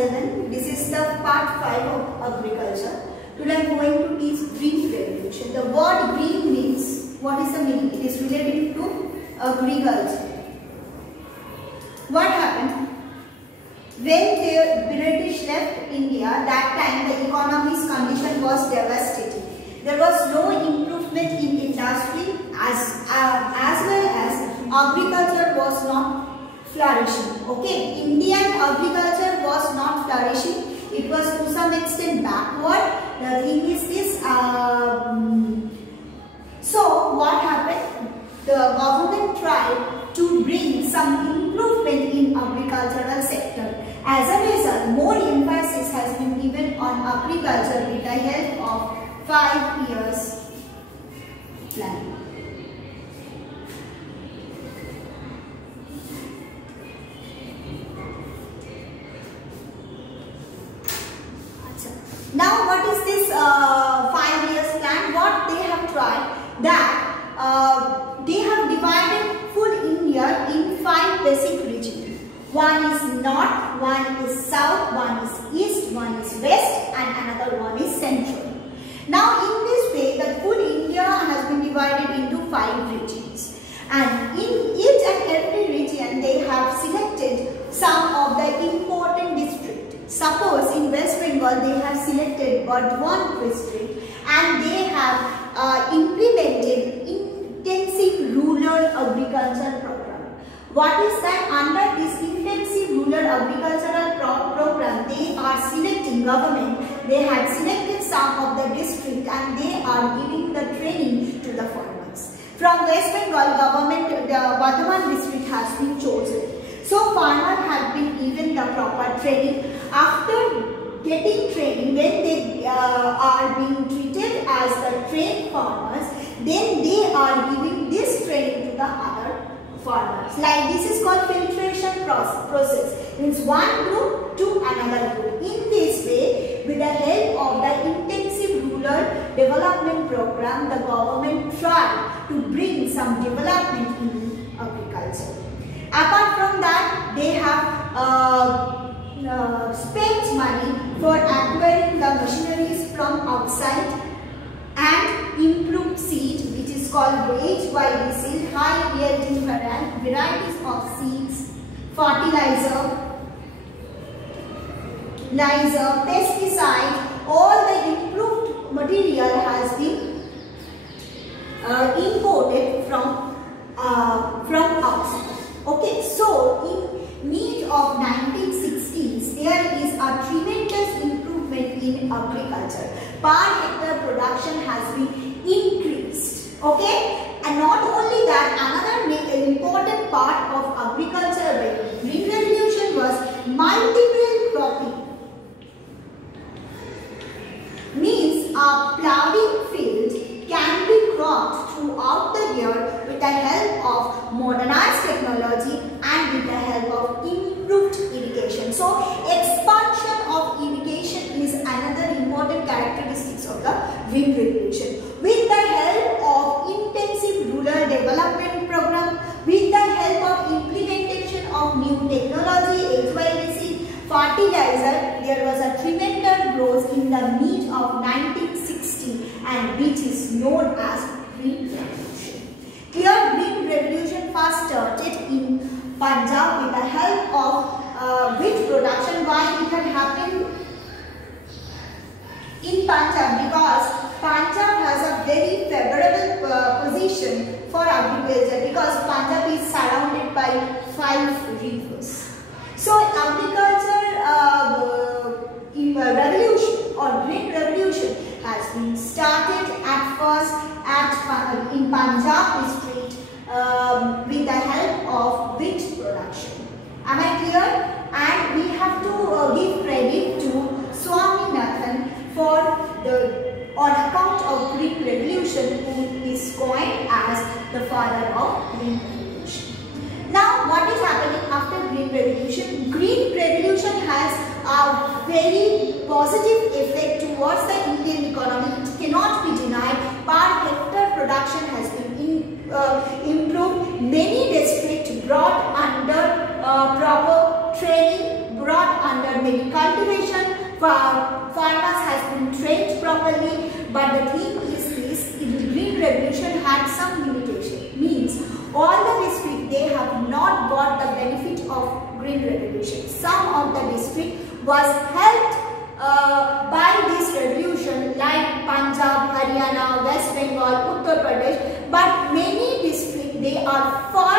11. This is the part 5 of agriculture. Today I am going to teach green revolution. The word green means, what is the meaning? It is related to agriculture. What happened? When the British left India, that time the economy's condition was devastating. There was no improvement in industry as well as agriculture was not flourishing. Okay, Indian agriculture was not flourishing. It was to some extent backward. The thing is this. So what happened? The government tried to bring some improvement in agricultural sector. As a result, more emphasis has been given on agriculture with the help of 5 years plan. Now, what is this 5 years plan? What they have tried, that they have divided full India in 5 basic regions. One is north, one is south, one is east, one is west, and another one is central. Now, in this way, the full India has been divided into 5 regions. And in each and every region, they have selected some of the important districts. Suppose in West Bengal, they have selected Burdwan district and they have implemented intensive rural agriculture program. What is that? Under this intensive rural agricultural program, they are selecting government. They had selected some of the district and they are giving the training to the farmers. From West Bengal, government, the Burdwan district has been chosen. So farmers have been given the proper training. After getting training, when they are being treated as the trained farmers, then they are giving this training to the other farmers. Like this is called filtration process. Means one group to another group. In this way, with the help of the intensive rural development program, the government tried to bring some development in agriculture. Apart from that, they have spent money for acquiring the machineries from outside and improved seed, which is called HYD seed, high yielding varieties of seeds, fertilizer, pesticide, all the improved material has been imported from outside. Okay, so in mid of 1960s, there is a tremendous improvement in agriculture. Per hectare production has been increased. Okay, and not only that, another important part of agriculture green revolution was multiple cropping. Means a ploughing field can be cropped throughout the year with the help of modernized technology and with the help of improved irrigation. So, expansion of irrigation is another important characteristics of the green revolution. With the help of intensive rural development program, with the help of implementation of new technology, HYDC, fertilizer, there was a tremendous growth in the mid of 1960 and which is known as green revolution. Here, green revolution first started in Punjab with the help of wheat production. Why it had happened in Punjab? Because Punjab has a very favorable position for agriculture because Punjab is surrounded by 5 rivers. So agriculture revolution or green revolution has been started at first in Punjab district with the help of wheat production. Am I clear? And we have to give credit to Swaminathan for on account of green revolution, who is coined as the father of green revolution. Now, what is happening after green revolution? Green revolution has a very positive effect towards the Indian economy. It cannot be denied. Per hectare production has been improved. Many districts brought under proper training, brought under medical farmers has been trained properly, but the thing is this, in Green Revolution had some limitation. Means all the districts, they have not got the benefit of Green Revolution. Some of the district was helped by this revolution, like Punjab, Haryana, West Bengal, Uttar Pradesh, but many districts, they are far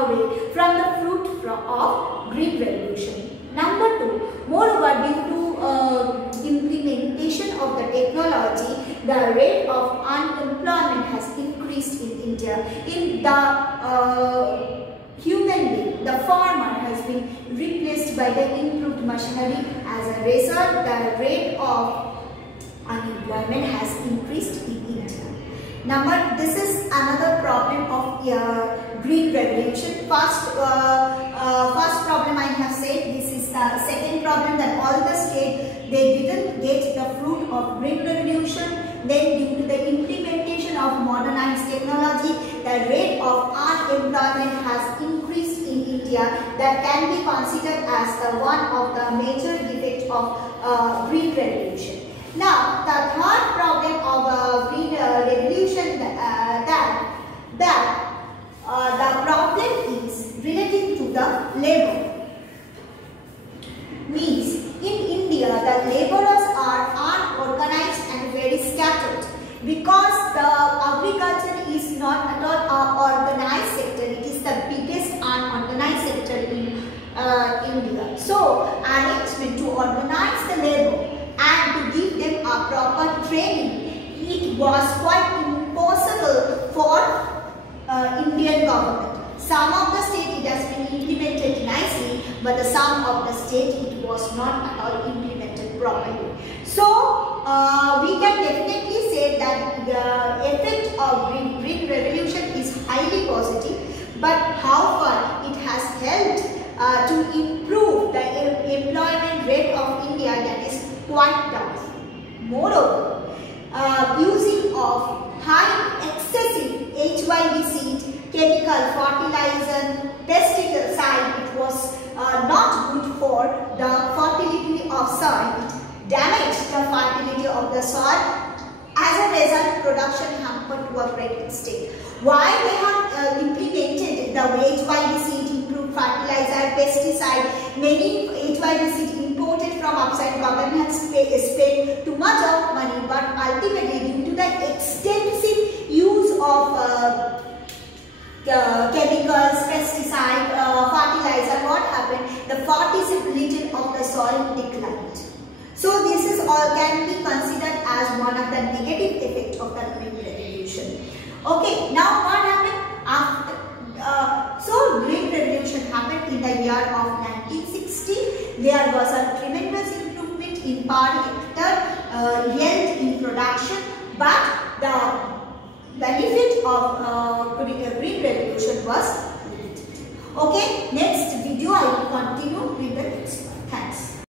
away from the fruit of Green Revolution. Number 2, moreover, due to implementation of the technology, the rate of unemployment has increased in India. In the human being, the farmer has been replaced by the improved machinery. As a result, the rate of unemployment has increased in India. This is another problem of Green Revolution. First problem I have said, this is the second problem, that all the states, they didn't get the fruit of Green Revolution. Then due to the implementation of modernized technology, the rate of unemployment has increased in India. That can be considered as the one of the major defects of Green Revolution. Now, the third problem of Green Revolution, the problem is relating to the labor. Means in India, the laborers are unorganized and very scattered, because the agriculture is not at all an organized sector. It is the biggest unorganized sector in India. So, arrangement to organize the labor and to give them a proper training, it was quite impossible for Indian government. Some of the state it has been implemented nicely, but the some of the state it was not at all implemented properly. So we can definitely say that the effect of Green Revolution is highly positive, but how far it has helped to improve the employment rate of India, that is quite doubtful. Moreover, using of high excessive HYBC, chemical fertilizer, pesticide, it was not good for the fertility of soil. It damaged the fertility of the soil. As a result, production hampered to a great extent. Why they have implemented the HYBC, it improved fertilizer, pesticide, many HYBC imported from outside, government has spent too much of money, but ultimately due to the extensive use of chemicals, pesticide, fertilizer, what happened? The fertility of the soil declined. So this is all can be considered as one of the negative effects of the Green Revolution. Okay, now what happened after? So Green Revolution happened in the year of 1960. There was a tremendous improvement in per hectare yield in production, but the benefit of Green Revolution was limited. Okay, next video I will continue with the next.